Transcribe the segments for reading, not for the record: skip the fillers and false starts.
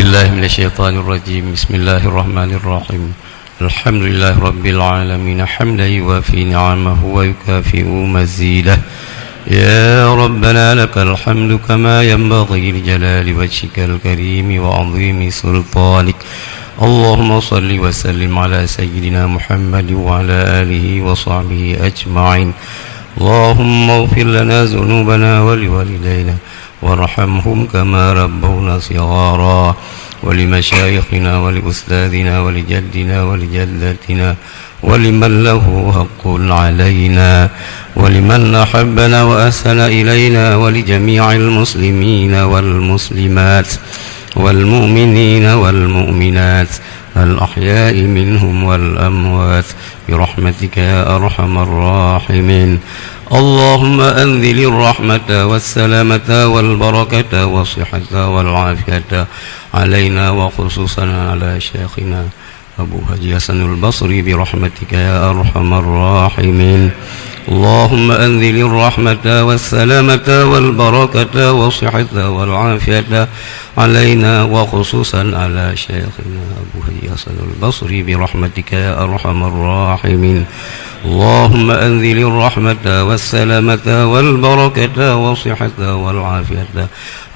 بالله من الشيطان الرجيم. بسم الله الرحمن الرحيم. الحمد لله رب العالمين حمدا يوافي نعمه ويكافئ مزيده. يا ربنا لك الحمد كما ينبغي لجلال وجهك الكريم وعظيم سلطانك. اللهم صل وسلم على سيدنا محمد وعلى آله وصحبه أجمعين. اللهم اغفر لنا ذنوبنا ولوالدينا وارحمهم كما ربونا صغارا، ولمشايخنا ولأستاذنا ولجدنا ولجدتنا ولمن له حق علينا ولمن أحبنا وأحسن إلينا ولجميع المسلمين والمسلمات والمؤمنين والمؤمنات الأحياء منهم والأموات برحمتك يا أرحم الراحمين. اللهم أنزل الرحمة والسلامة والبركة والصحة والعافية علينا وخصوصا على شيخنا أبو هجي حسن البصري برحمتك يا أرحم الراحمين. اللهم أنزل الرحمة والسلامة والبركة والصحة والعافية علينا وخصوصا على شيخنا أبو هجي حسن البصري برحمتك يا أرحم الراحمين. اللهم أنزل الرحمة والسلامة والبركة والصحة والعافية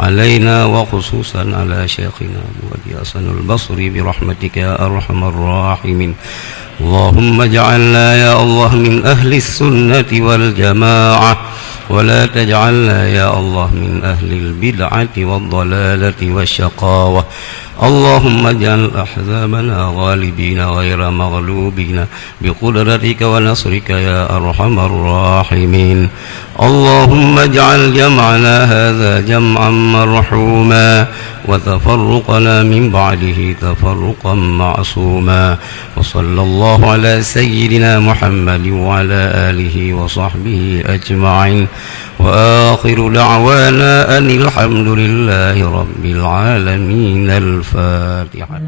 علينا وخصوصا على شيخنا أبو هجي حسن البصري برحمتك يا أرحم الراحمين. اللهم اجعلنا يا الله من أهل السنة والجماعة، ولا تجعلنا يا الله من أهل البدعة والضلالة والشقاوة. اللهم اجعل أحزابنا غالبين غير مغلوبين بقدرتك ونصرك يا أرحم الراحمين. اللهم اجعل جمعنا هذا جمعا مرحوما وتفرقنا من بعده تفرقا معصوما. وصلى الله على سيدنا محمد وعلى آله وصحبه أجمعين. وآخر دعوانا أن الحمد لله رب العالمين. الفاتحة.